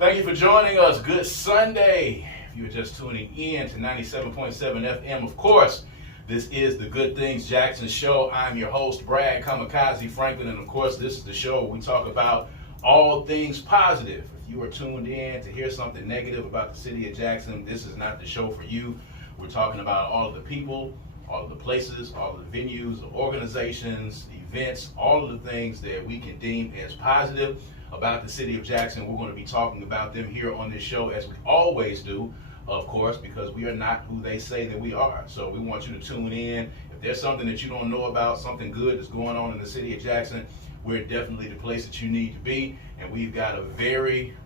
Thank you for joining us. Good Sunday. If you are just tuning in to 97.7 FM, of course, this is the Good Things Jackson Show. I'm your host, Brad Kamikaze Franklin, and of course, this is the show where we talk about all things positive. If you are tuned in to hear something negative about the city of Jackson, this is not the show for you. We're talking about all of the people, all of the places, all of the venues, the organizations, events, all of the things that we can deem as positive about the city of Jackson. We're going to be talking about them here on this show, as we always do, of course, because we are not who they say that we are. So we want you to tune in. If there's something that you don't know about, something good that's going on in the city of Jackson, we're definitely the place that you need to be. And we've got a very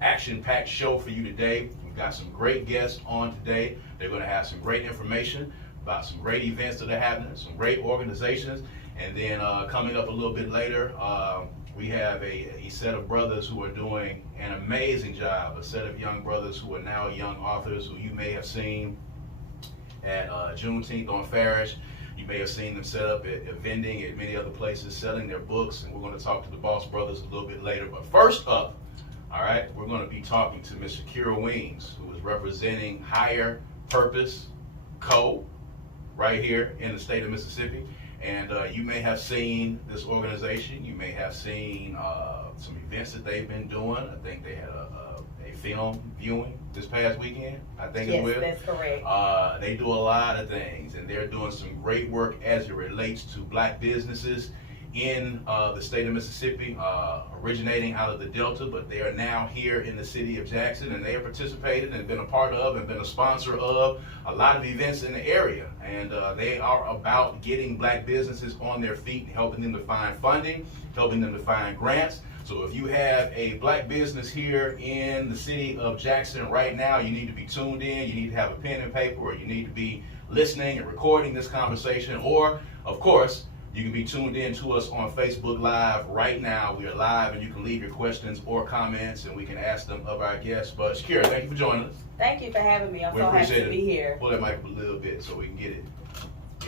action-packed show for you today. We've got some great guests on today. They're going to have some great information about some great events that are happening, some great organizations. And then coming up a little bit later, we have a set of brothers who are doing an amazing job, a set of young brothers who are now young authors who you may have seen at Juneteenth on Farish. You may have seen them set up at vending at many other places selling their books, and we're going to talk to the Boss Brothers a little bit later. But first up, all right, we're going to be talking to Miss Shakira Wyms, who is representing Higher Purpose Co. right here in the state of Mississippi. And you may have seen this organization. You may have seen some events that they've been doing. I think they had a film viewing this past weekend, I think it was. Yes, that's correct. They do a lot of things, and they're doing some great work as it relates to black businesses in the state of Mississippi, originating out of the Delta, but they are now here in the city of Jackson, and they have participated and been a part of and been a sponsor of a lot of events in the area. And they are about getting black businesses on their feet and helping them to find funding, helping them to find grants. So if you have a black business here in the city of Jackson right now, you need to be tuned in, you need to have a pen and paper, or you need to be listening and recording this conversation, or, of course, you can be tuned in to us on Facebook Live right now. We are live, and you can leave your questions or comments, and we can ask them of our guests. But Shakira, thank you for joining us. Thank you for having me. I'm so happy to be here. Pull that mic up a little bit so we can get it.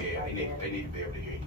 Yeah, they need to be able to hear you.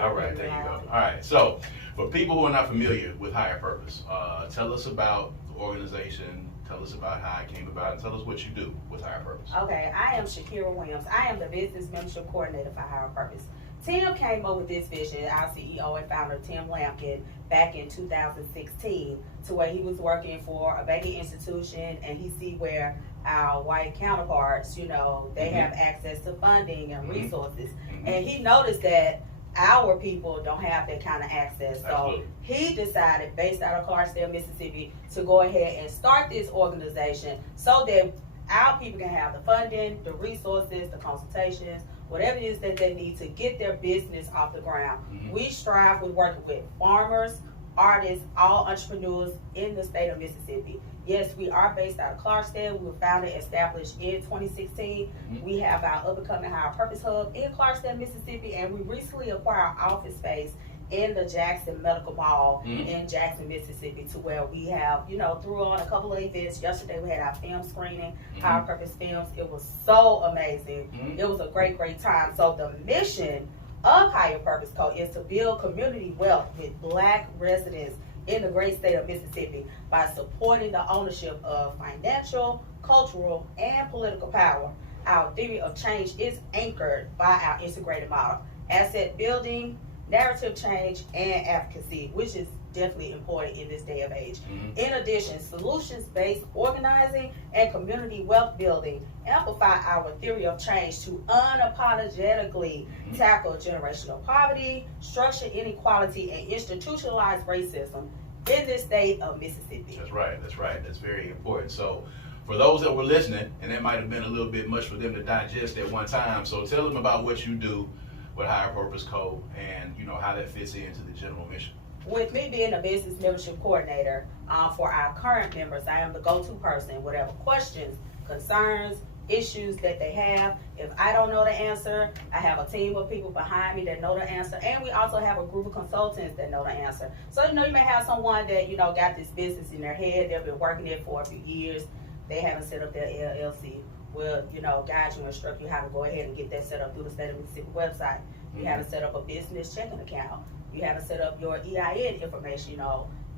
All right, there you go. All right, so for people who are not familiar with Higher Purpose, tell us about the organization, tell us about how it came about, and tell us what you do with Higher Purpose. Okay, I am Shakira Wyms. I am the business membership coordinator for Higher Purpose. Tim came up with this vision, our CEO and founder, Tim Lampkin, back in 2016, to where he was working for a banking institution, and he see where our white counterparts, they have access to funding and resources. And he noticed that our people don't have that kind of access. So Absolutely. He decided, based out of Clarksdale, Mississippi, to go ahead and start this organization so that our people can have the funding, the resources, the consultations, whatever it is that they need to get their business off the ground. We strive with working with farmers, artists, all entrepreneurs in the state of Mississippi. Yes, we are based out of Clarksdale. We were founded and established in 2016. We have our up-and-coming Higher Purpose Hub in Clarksdale, Mississippi, and we recently acquired office space in the Jackson Medical Mall in Jackson, Mississippi, to where we have, threw on a couple of events. Yesterday we had our film screening, Higher Purpose Films. It was so amazing. It was a great, great time. So the mission of Higher Purpose Co. is to build community wealth with black residents in the great state of Mississippi by supporting the ownership of financial, cultural, and political power. Our theory of change is anchored by our integrated model: asset building, narrative change, and advocacy, which is definitely important in this day of age. In addition, solutions-based organizing and community wealth building amplify our theory of change to unapologetically tackle generational poverty, structural inequality, and institutionalized racism in this state of Mississippi. That's right. That's very important. So for those that were listening, and that might have been a little bit much for them to digest at one time, so tell them about what you do with Higher Purpose Co. and how that fits into the general mission. With me being a business membership coordinator for our current members, I am the go-to person. Whatever questions, concerns, issues that they have, if I don't know the answer, I have a team of people behind me that know the answer, and we also have a group of consultants that know the answer. So you may have someone that got this business in their head, they've been working it for a few years, they haven't set up their LLC. We'll guide you and instruct you how to go ahead and get that set up through the state of Mississippi website. You haven't set up a business checking account, you haven't set up your EIN information,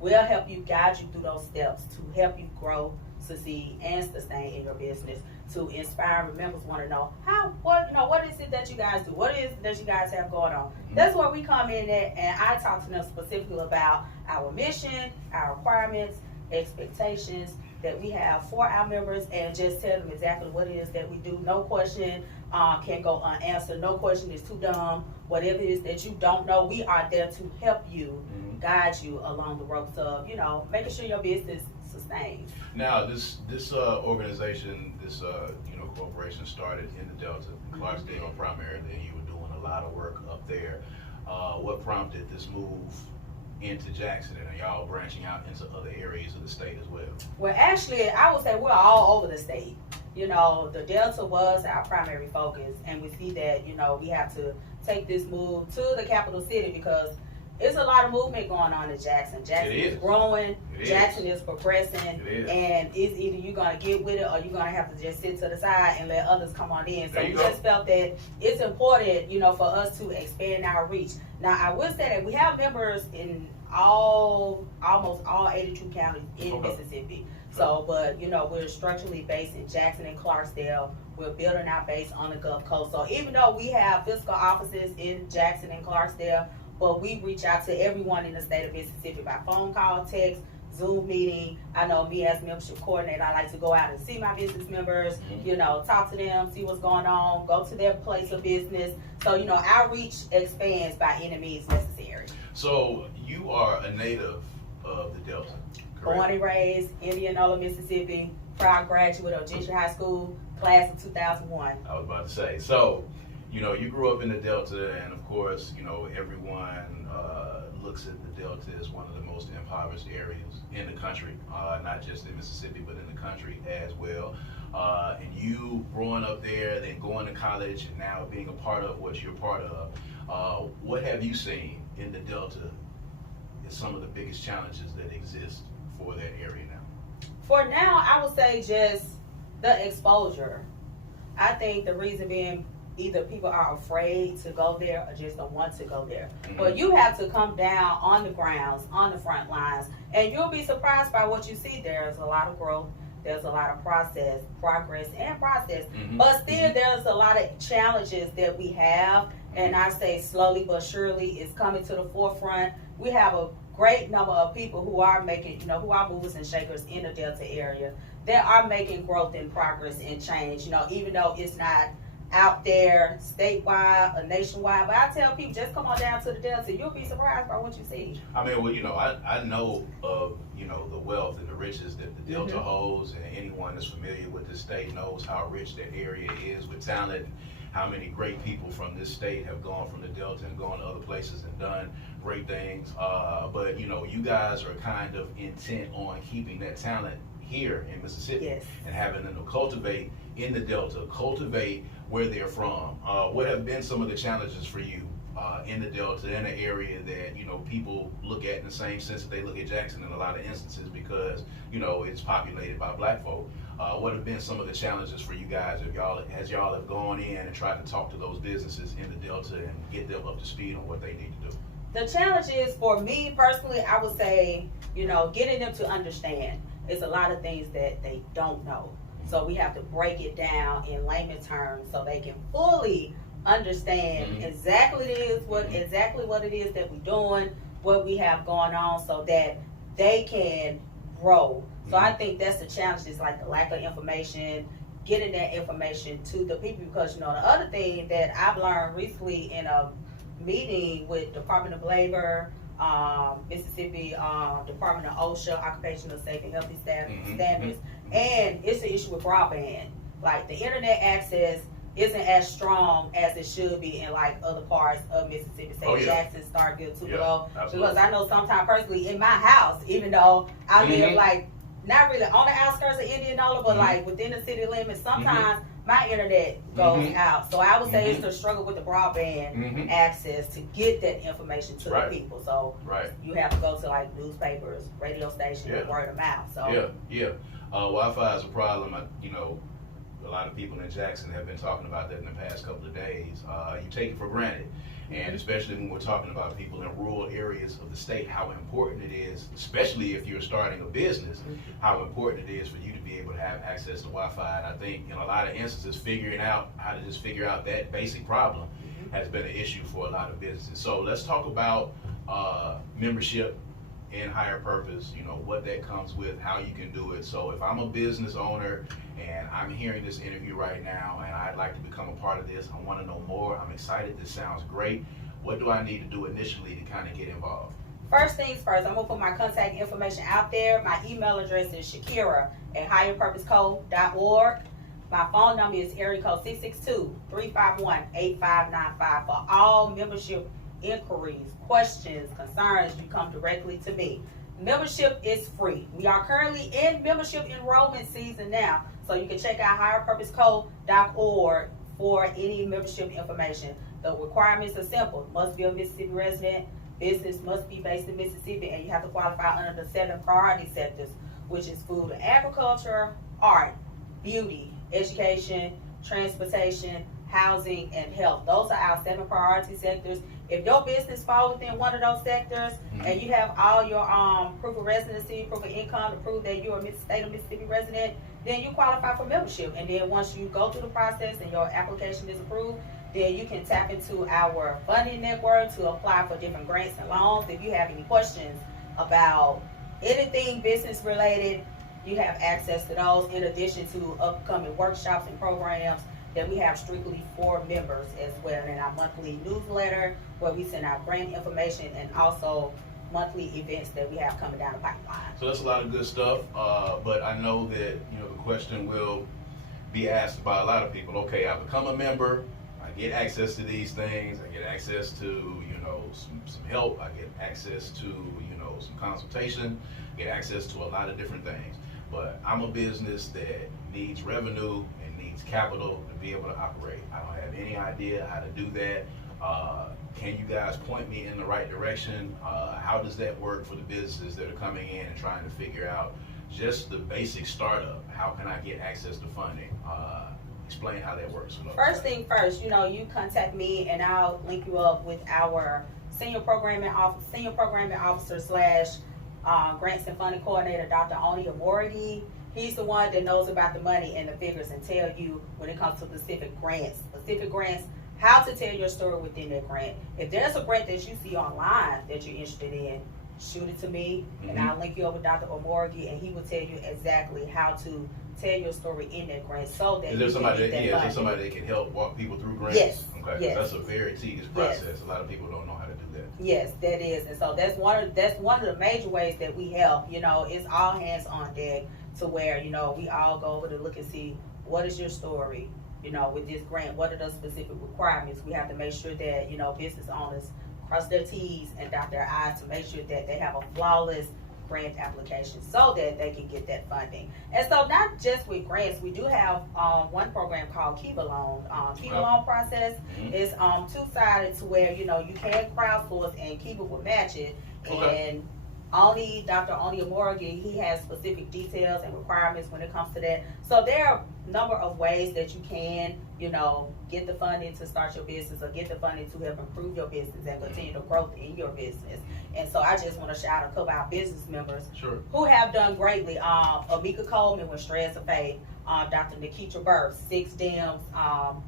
We'll help you, guide you through those steps to help you grow, succeed, and sustain in your business. To inspire members want to know what is it that you guys do? What is it that you guys have going on? That's where we come in at, and I talk to them specifically about our mission, our requirements, expectations that we have for our members, and just tell them exactly what it is that we do. No question can go unanswered. No question is too dumb. Whatever it is that you don't know, we are there to help you, guide you along the ropes of, making sure your business sustains. Now, this organization, this corporation started in the Delta, Clarksdale primarily, and you were doing a lot of work up there. What prompted this move into Jackson, and are y'all branching out into other areas of the state as well? Well, actually, I would say we're all over the state. The Delta was our primary focus, and we see that, we have to take this move to the capital city because it's a lot of movement going on in Jackson. Jackson is growing. Jackson is progressing. And it's either you're going to get with it or you're going to have to just sit to the side and let others come on in. So we just felt that it's important, for us to expand our reach. Now, I will say that we have members in almost all 82 counties in Mississippi. So, but, we're structurally based in Jackson and Clarksdale. We're building our base on the Gulf Coast. So even though we have physical offices in Jackson and Clarksdale, but we reach out to everyone in the state of Mississippi by phone call, text, Zoom meeting. I know me as membership coordinator, I like to go out and see my business members, talk to them, see what's going on, go to their place of business. So, our reach expands by any means necessary. So you are a native of the Delta, correct? Born and raised, Indianola, Mississippi, proud graduate of Gentry High School, class of 2001. I was about to say, so, you grew up in the Delta, and of course, everyone looks at the Delta as one of the most impoverished areas in the country, not just in Mississippi, but in the country as well. And you growing up there, then going to college, and now being a part of what you're part of, what have you seen in the Delta as some of the biggest challenges that exist for that area now? For now, I would say just the exposure. I think the reason being either people are afraid to go there or just don't want to go there. But you have to come down on the grounds, on the front lines, and you'll be surprised by what you see. There's a lot of growth. There's a lot of progress and process. But still, there's a lot of challenges that we have. And I say slowly but surely it's coming to the forefront. We have a great number of people who are making, who are movers and shakers in the Delta area. They are making growth and progress and change, even though it's not out there statewide or nationwide. But I tell people, just come on down to the Delta. You'll be surprised by what you see. I mean, well, I know of, the wealth and the riches that the Delta holds, and anyone that's familiar with the state knows how rich that area is with talent, how many great people from this state have gone from the Delta and gone to other places and done great things. But, you guys are kind of intent on keeping that talent here in Mississippi and having them to cultivate in the Delta, cultivate where they're from. What have been some of the challenges for you in the Delta, in an area that people look at in the same sense that they look at Jackson in a lot of instances because it's populated by black folk? What have been some of the challenges for you guys as y'all have gone in and tried to talk to those businesses in the Delta and get them up to speed on what they need to do? The challenge is, for me personally, I would say, getting them to understand. It's a lot of things that they don't know. So we have to break it down in layman terms so they can fully understand exactly what it is that we're doing, what we have going on, so that they can grow. So I think that's the challenge, is like the lack of information, getting that information to the people. Because the other thing that I've learned recently in a meeting with Department of Labor, Mississippi Department of OSHA, Occupational Safety and Healthy Standards, and it's an issue with broadband. Like, the internet access isn't as strong as it should be in like other parts of Mississippi, say Jackson, Starkville, Tupelo. Because I know sometimes personally in my house, even though I live like not really on the outskirts of Indianola, but like within the city limits, sometimes my internet goes out. So I would say it's the struggle with the broadband access to get that information to the people. So you have to go to like newspapers, radio stations, word of mouth. So Wi-Fi is a problem. A lot of people in Jackson have been talking about that in the past couple of days. You take it for granted. And especially when we're talking about people in rural areas of the state, how important it is, especially if you're starting a business, how important it is for you to be able to have access to Wi-Fi. And I think in a lot of instances, figuring out how to just figure out that basic problem has been an issue for a lot of businesses. So let's talk about membership in Higher Purpose, what that comes with, how you can do it. So if I'm a business owner and I'm hearing this interview right now and I'd like to become a part of this, I want to know more, I'm excited, this sounds great. What do I need to do initially to kind of get involved? First things first, I'm going to put my contact information out there. My email address is Shakira at higherpurposeco.org. My phone number is area code 662-351-8595 for all membership inquiries, questions, concerns. You come directly to me. Membership is free. We are currently in membership enrollment season now, so you can check out higherpurposeco.org for any membership information. The requirements are simple. Must be a Mississippi resident, business must be based in Mississippi, and you have to qualify under the 7 priority sectors, which is food and agriculture, art, beauty, education, transportation, housing, and health. Those are our 7 priority sectors. If your business falls within one of those sectors and you have all your proof of residency, proof of income to prove that you're a state of Mississippi resident, then you qualify for membership. And then once you go through the process and your application is approved, then you can tap into our funding network to apply for different grants and loans. If you have any questions about anything business related, you have access to those in addition to upcoming workshops and programs that we have strictly for members as well, and our monthly newsletter where we send out grant information and also monthly events that we have coming down the pipeline. So that's a lot of good stuff, but I know that the question will be asked by a lot of people. Okay, I become a member, I get access to these things, I get access to some help, I get access to some consultation, get access to a lot of different things. But I'm a business that needs revenue and needs capital to be able to operate. I don't have any idea how to do that. Can you guys point me in the right direction? How does that work for the businesses that are coming in and trying to figure out just the basic startup? How can I get access to funding? Explain how that works. First thing first, you contact me and I'll link you up with our senior programming officer / grants and funding coordinator, Dr. Onia Morady. He's the one that knows about the money and the figures and tell you when it comes to specific grants, how to tell your story within that grant. If there's a grant that you see online that you're interested in, shoot it to me and I'll link you up with Dr. Omorgi and he will tell you exactly how to tell your story in that grant so that is there somebody that can help walk people through grants? Yes. Okay. Yes. That's a very tedious process. Yes. A lot of people don't know how to do that. Yes, that is. And so that's one of the major ways that we help. It's all hands on deck to where, we all go over to look and see what is your story, with this grant, what are the specific requirements. We have to make sure that, business owners cross their T's and dot their I's to make sure that they have a flawless grant application so that they can get that funding. And so not just with grants, we do have one program called Kiva Loan. Kiva Loan process is two-sided to where, you can crowdsource and Kiva will match it. Okay. And Dr. Onia Morgan, he has specific details and requirements when it comes to that. So there are a number of ways that you can, get the funding to start your business or get the funding to help improve your business and continue the growth in your business. And so I just want to shout out a couple of our business members who have done greatly. Amika Coleman with Shreds of Faith, Dr. Nikitra Burks, 6 Dems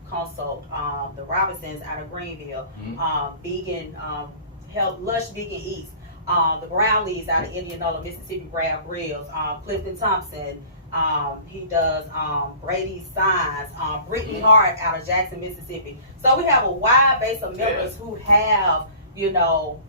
Consult, the Robinsons out of Greenville, Vegan Health, Lush Vegan Eats, the Brownlees out of Indianola, Mississippi, Brad Grills, Clifton Thompson, he does Brady's Signs, Brittany Hart out of Jackson, Mississippi. So we have a wide base of members who have,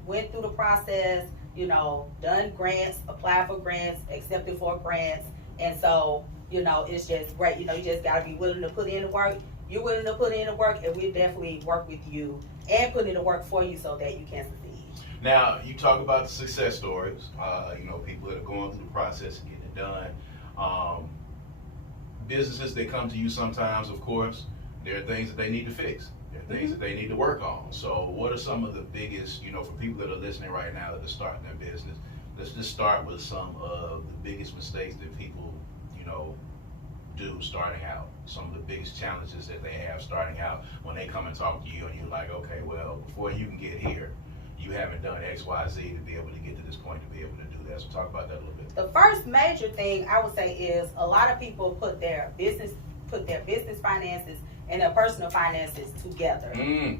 went through the process, done grants, applied for grants, accepted for grants. And so, it's just great. You just got to be willing to put in the work. You're willing to put in the work, and we definitely work with you and put in the work for you so that you can succeed. Now, you talk about the success stories, people that are going through the process and getting it done. Businesses, they come to you sometimes, of course. There are things that they need to fix. There are things that they need to work on. So what are some of the biggest, for people that are listening right now that are starting their business, let's just start with some of the biggest mistakes that people, do starting out? Some of the biggest challenges that they have starting out when they come and talk to you and you're like, okay, well, before you can get here, you haven't done X, Y, Z to be able to get to this point to be able to do that. So talk about that a little bit. The first major thing I would say is a lot of people put their business finances and their personal finances together.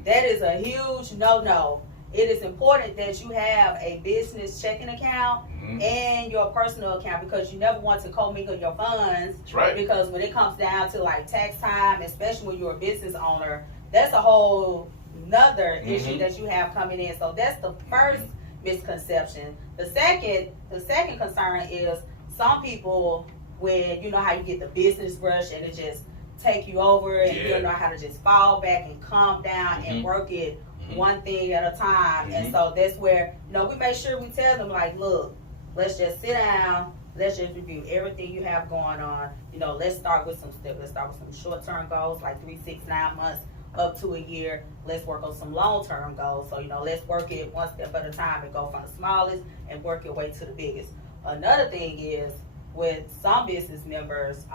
That is a huge no-no. It is important that you have a business checking account and your personal account, because you never want to commingle your funds. That's right. Because when it comes down to like tax time, especially when you're a business owner, that's a whole another issue that you have coming in. So that's the first misconception. The second concern is some people, when you know how you get the business rush and it just take you over and you don't know how to just fall back and calm down and work it one thing at a time. And so that's where, you know, we make sure we tell them, like, look, let's just sit down, let's just review everything you have going on. You know, let's start with some steps. Let's start with some short-term goals, like 3, 6, 9 months up to a year. Let's work on some long-term goals. So, you know, let's work it one step at a time and go from the smallest and work your way to the biggest. Another thing is with some business members,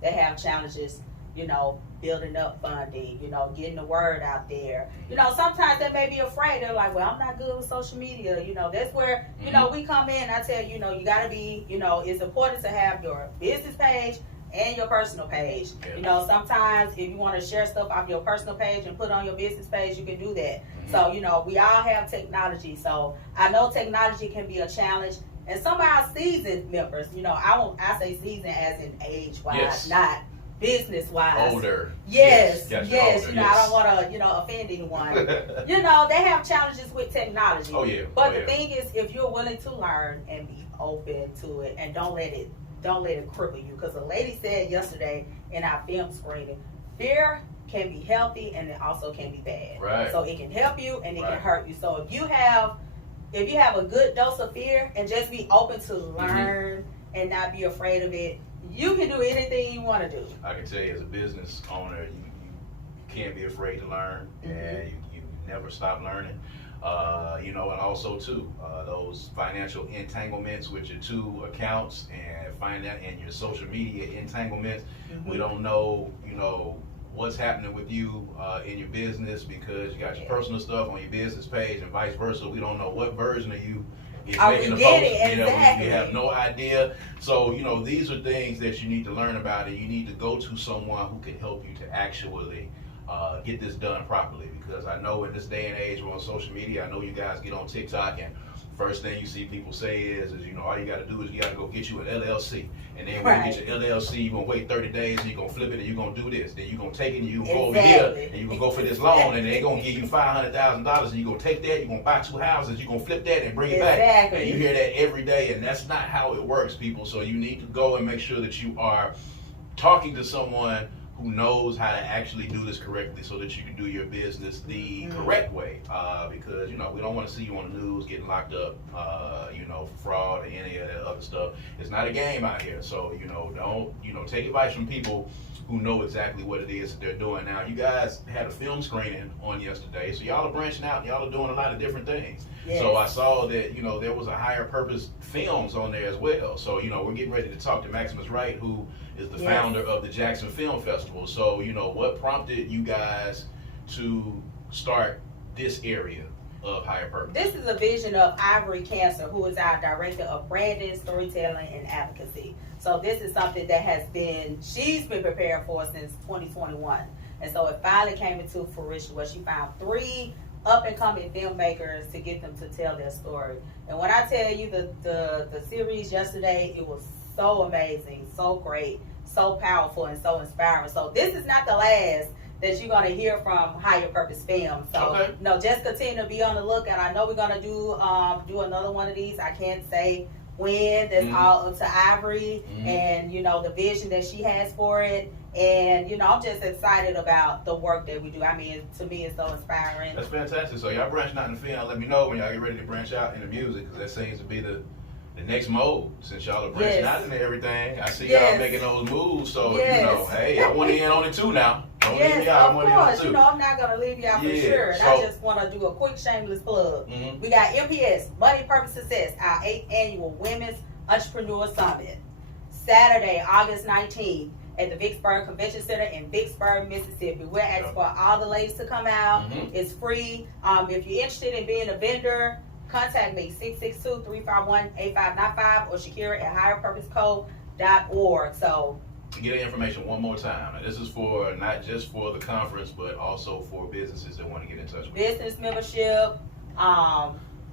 they have challenges, you know, building up funding, you know, getting the word out there. You know, sometimes they may be afraid. They're like, well, I'm not good with social media. You know, that's where, you know, we come in. I tell you, you know, you got to be, you know, it's important to have your business page and your personal page. You know, sometimes if you want to share stuff off your personal page and put on your business page, you can do that. So, you know, we all have technology. So I know technology can be a challenge. And some of our seasoned members, you know, I say seasoned as in age-wise, not business-wise. Older. Yes. Older, you know, I don't want to, you know, offend anyone. You know, they have challenges with technology. Oh, yeah. But the thing is, if you're willing to learn and be open to it and don't let it cripple you. Because a lady said yesterday in our film screening, fear can be healthy and it also can be bad. Right. So it can help you and it can hurt you. So if you have a good dose of fear and just be open to learn and not be afraid of it, you can do anything you want to do. I can tell you, as a business owner, you can't be afraid to learn, and you never stop learning. You know, and also too, those financial entanglements with your 2 accounts and your social media entanglements. We don't know, you know, what's happening with you in your business, because you got your personal stuff on your business page and vice versa. We don't know what version of you is making the post. You know, we have no idea. So, you know, these are things that you need to learn about, and you need to go to someone who can help you to actually get this done properly. Because I know in this day and age, we're on social media. I know you guys get on TikTok, and first thing you see people say is you know, all you got to do is you got to go get you an LLC. And then when you get your LLC, you're going to wait 30 days, and you're going to flip it, and you're going to do this. Then you're going to take it, and you're going to go over here, and you're going to go for this loan, and they're going to give you $500,000, and you're going to take that, you're going to buy 2 houses, you're going to flip that and bring it back. And you hear that every day, and that's not how it works, people. So you need to go and make sure that you are talking to someone who knows how to actually do this correctly, so that you can do your business the correct way. Because, you know, we don't want to see you on the news getting locked up, you know, for fraud or any of that other stuff. It's not a game out here. So, you know, don't, you know, take advice from people who know exactly what it is that they're doing. Now, you guys had a film screening on yesterday, so y'all are branching out and y'all are doing a lot of different things. So I saw that, you know, there was a higher purpose films on there as well. So, you know, we're getting ready to talk to Maximus Wright, who is the founder of the Jackson Film Festival. So, you know, what prompted you guys to start this area of higher purpose? This is a vision of Ivory Cancer, who is our director of branding, storytelling, and advocacy. So this is something that she's been preparing for since 2021. And so it finally came into fruition where she found 3 up-and-coming filmmakers to get them to tell their story. And when I tell you the series yesterday, it was so amazing, so great, so powerful, and so inspiring. So this is not the last that you're going to hear from Higher Purpose Film. So, no, just continue to be on the lookout. I know we're going to do another one of these. I can't say when. That's all up to Ivory and, you know, the vision that she has for it. And, you know, I'm just excited about the work that we do. I mean, to me, it's so inspiring. That's fantastic. So y'all branching out in the film. Let me know when y'all get ready to branch out in the music, because that seems to be the next mode, since y'all are branching out into everything. I see y'all making those moves. So, you know, hey, I want to in on it too now. Don't leave me out. Of course. You know, I'm not going to leave you out for sure. And I just want to do a quick shameless plug. We got MPS, Money, Purpose, Success, our 8th annual Women's Entrepreneur Summit, Saturday, August 19th at the Vicksburg Convention Center in Vicksburg, Mississippi. We're asking for all the ladies to come out. It's free. If you're interested in being a vendor, contact me, 662-351-8595 or Shakira at higherpurposecode.org. So, get the information one more time. And this is for not just for the conference, but also for businesses that want to get in touch with you. Business membership,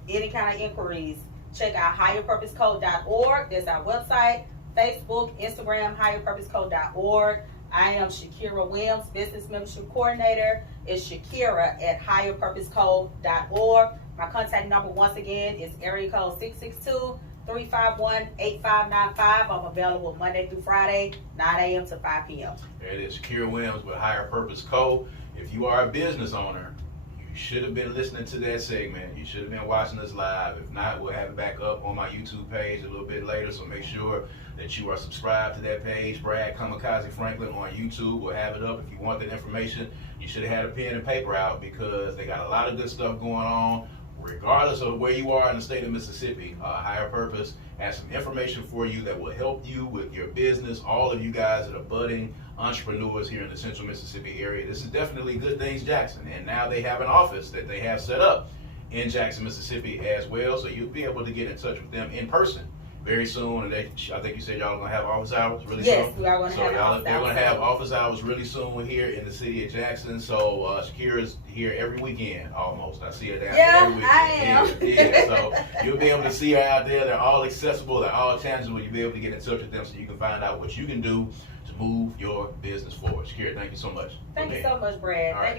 any kind of inquiries, check out higherpurposecode.org. That's our website. Facebook, Instagram, higherpurposecode.org. I am Shakira Wyms, Business Membership Coordinator. It's Shakira at higherpurposecode.org. My contact number, once again, is area code 662-351-8595. I'm available Monday through Friday, 9 a.m. to 5 p.m. There it is, Shakira Wyms with Higher Purpose Co. If you are a business owner, you should have been listening to that segment. You should have been watching us live. If not, we'll have it back up on my YouTube page a little bit later, so make sure that you are subscribed to that page, Brad Kamikaze Franklin on YouTube. We'll have it up. If you want that information, you should have had a pen and paper out, because they got a lot of good stuff going on. Regardless of where you are in the state of Mississippi, Higher Purpose has some information for you that will help you with your business. All of you guys that are budding entrepreneurs here in the central Mississippi area, this is definitely Good Things Jackson. And now they have an office that they have set up in Jackson, Mississippi as well. So you'll be able to get in touch with them in person very soon. And I think you said y'all are going to have office hours really soon? Yes, we are going to have office hours. They're going to have office hours really soon here in the city of Jackson. So Shakira's here every weekend almost. I see her down there every weekend. I am. Yeah, so you'll be able to see her out there. They're all accessible. They're all tangible. You'll be able to get in touch with them so you can find out what you can do to move your business forward. Shakira, thank you so much. Thank you so much, Brad. All right.